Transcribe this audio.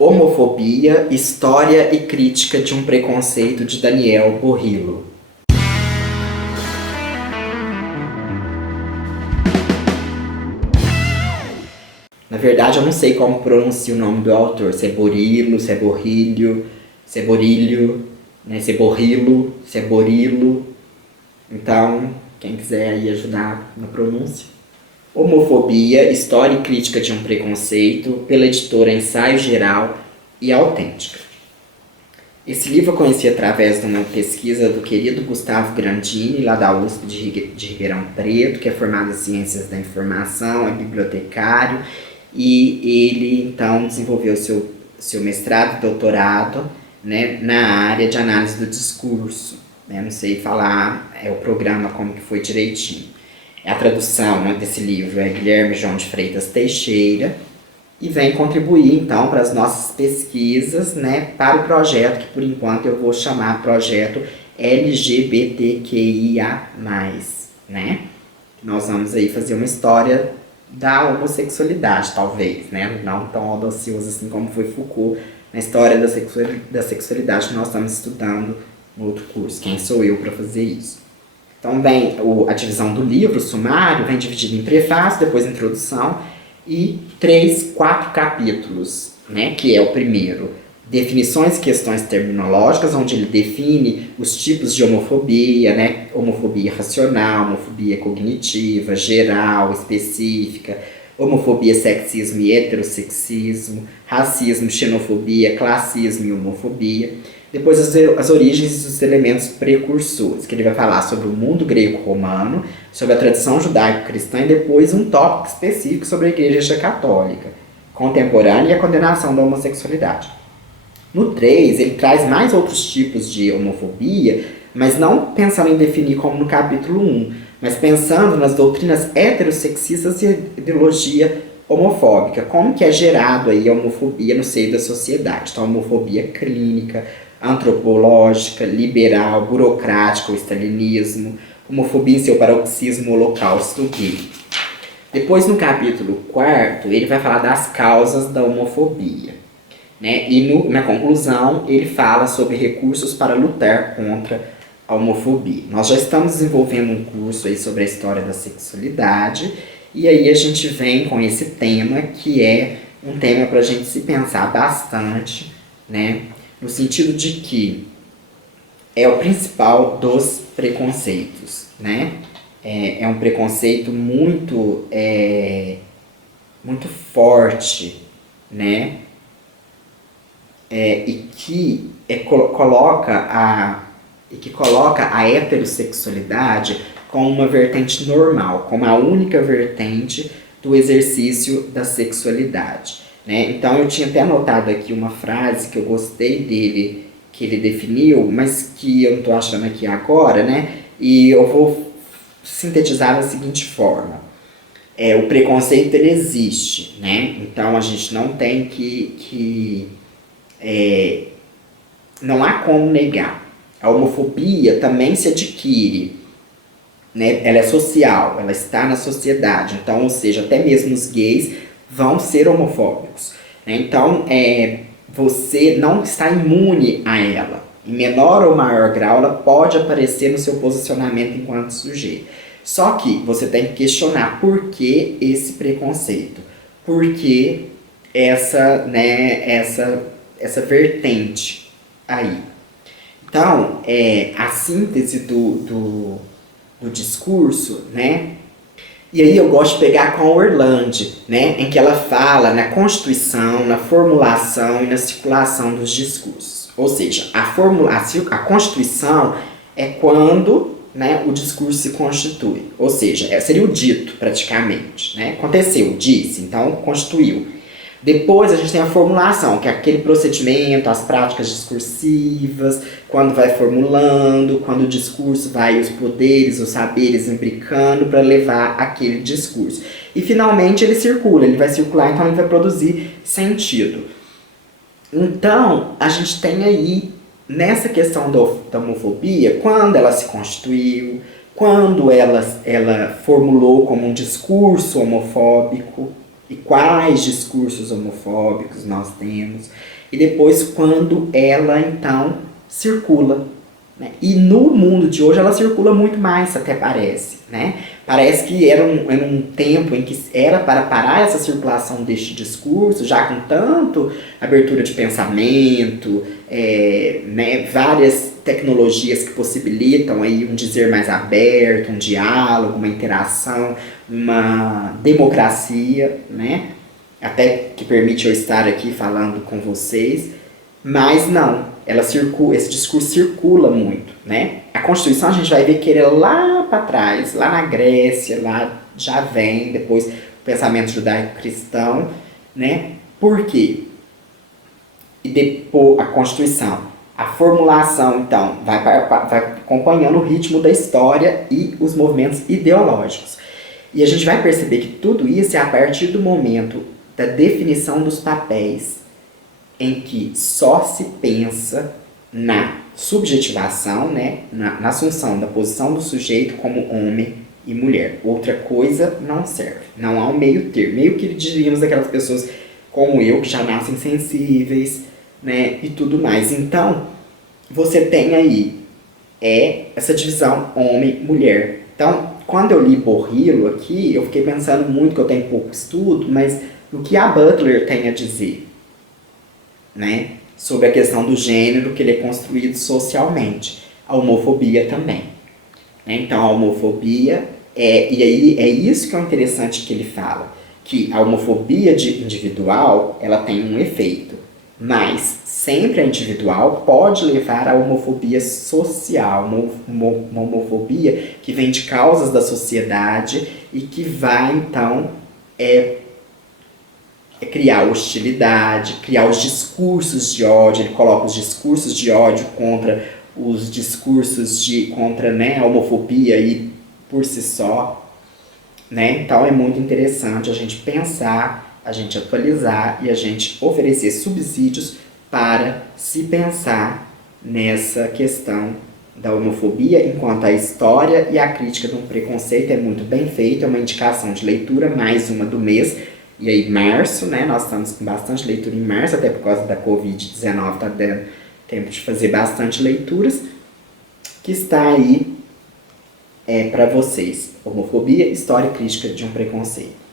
Homofobia, História e Crítica de um Preconceito, de Daniel Borrillo. Na verdade, eu não sei como pronuncia o nome do autor. Se é Borrillo, se é Borrilho, se é Borilho, né? Se é Borrillo, se é Borillo. Então, quem quiser aí ajudar na pronúncia. Homofobia, História e Crítica de um Preconceito, pela editora Ensaio Geral e Autêntica. Esse livro eu conheci através de uma pesquisa do querido Gustavo Grandini, lá da USP de Ribeirão Preto, que é formado em Ciências da Informação, é bibliotecário, e ele então desenvolveu seu mestrado e doutorado, né, na área de análise do discurso. Né? Não sei falar o programa como que foi direitinho. A tradução, né, desse livro é Guilherme João de Freitas Teixeira, e vem contribuir então para as nossas pesquisas, né, para o projeto que por enquanto eu vou chamar projeto LGBTQIA+, né? Nós vamos aí fazer uma história da homossexualidade, talvez, né? Não tão audacioso assim como foi Foucault na história da sexualidade que nós estamos estudando no outro curso. Quem sou eu para fazer isso? Então vem a divisão do livro, o sumário, vem dividido em prefácio, depois introdução e 4 capítulos, né? Que é o primeiro, definições e questões terminológicas, onde ele define os tipos de homofobia, né? Homofobia racional, homofobia cognitiva, geral, específica, homofobia, sexismo e heterossexismo, racismo, xenofobia, classismo e homofobia. Depois as origens e os elementos precursores, que ele vai falar sobre o mundo greco-romano, sobre a tradição judaico-cristã e depois um tópico específico sobre a Igreja Católica contemporânea e a condenação da homossexualidade. No 3, ele traz mais outros tipos de homofobia, mas não pensando em definir como no capítulo 1, mas pensando nas doutrinas heterossexistas e ideologia homofóbica, como que é gerado aí a homofobia no seio da sociedade. Então, homofobia clínica, antropológica, liberal, burocrática, o stalinismo, homofobia em seu paroxismo, holocausto gay. Depois, no capítulo 4, ele vai falar das causas da homofobia. Né? E na conclusão, ele fala sobre recursos para lutar contra a homofobia. Nós já estamos desenvolvendo um curso aí sobre a história da sexualidade, e aí a gente vem com esse tema, que é um tema para a gente se pensar bastante, né? No sentido de que é o principal dos preconceitos, né? É um preconceito muito forte, né? E que coloca a heterossexualidade como uma vertente normal, como a única vertente do exercício da sexualidade. Né? Então eu tinha até anotado aqui uma frase que eu gostei dele, que ele definiu, mas que eu não estou achando aqui agora, né? E eu vou sintetizar da seguinte forma. O preconceito, ele existe, né? Então a gente não tem não há como negar. A homofobia também se adquire, né? Ela é social, ela está na sociedade. Então, ou seja, até mesmo os gays vão ser homofóbicos. Né? Então, você não está imune a ela. Em menor ou maior grau, ela pode aparecer no seu posicionamento enquanto sujeito. Só que você tem que questionar por que esse preconceito. Por que essa vertente aí. Então, a síntese do discurso, né? E aí eu gosto de pegar com a Orlandi, né? Em que ela fala na constituição, na formulação e na circulação dos discursos. Ou seja, a constituição é quando, né, o discurso se constitui. Ou seja, seria o dito, praticamente. Né? Aconteceu, disse, então constituiu. Depois a gente tem a formulação, que é aquele procedimento, as práticas discursivas, quando vai formulando, quando o discurso vai, os poderes, os saberes imbricando para levar aquele discurso. E finalmente ele circula, ele vai circular, então ele vai produzir sentido. Então, a gente tem aí, nessa questão da homofobia, quando ela se constituiu, quando ela formulou como um discurso homofóbico, e quais discursos homofóbicos nós temos, e depois quando ela então circula, né? E no mundo de hoje ela circula muito mais, até parece, né? Parece que era um tempo em que era para parar essa circulação deste discurso, já com tanto abertura de pensamento, né, várias tecnologias que possibilitam aí um dizer mais aberto, um diálogo, uma interação, uma democracia, né? Até que permite eu estar aqui falando com vocês, mas não, esse discurso circula muito, né? A Constituição a gente vai ver que ele é lá para trás, lá na Grécia, lá já vem depois o pensamento judaico-cristão, né? Por quê? E depois a Constituição, a formulação então vai acompanhando o ritmo da história e os movimentos ideológicos. E a gente vai perceber que tudo isso é a partir do momento da definição dos papéis, em que só se pensa na subjetivação, né, na assunção da posição do sujeito como homem e mulher. Outra coisa não serve. Não há um meio termo. Meio que diríamos daquelas pessoas como eu, que já nascem sensíveis, né, e tudo mais. Então, você tem aí essa divisão homem-mulher. Então, quando eu li Borrilo aqui, eu fiquei pensando muito, que eu tenho pouco estudo, mas no que a Butler tem a dizer, né, sobre a questão do gênero, que ele é construído socialmente. A homofobia também. Né? Então, a homofobia, e aí é isso que é o interessante que ele fala, que a homofobia individual, ela tem um efeito, mas sempre a individual pode levar à homofobia social, uma homofobia que vem de causas da sociedade e que vai, então, criar hostilidade, criar os discursos de ódio. Ele coloca os discursos de ódio contra os discursos contra, né, a homofobia aí por si só, né? Então é muito interessante a gente pensar, a gente atualizar e a gente oferecer subsídios para se pensar nessa questão da homofobia, enquanto a história e a crítica do preconceito é muito bem feito, é uma indicação de leitura, mais uma do mês. E aí, março, né? Nós estamos com bastante leitura em março, até por causa da Covid-19, está dando tempo de fazer bastante leituras, que está aí para vocês. Homofobia, história e crítica de um preconceito.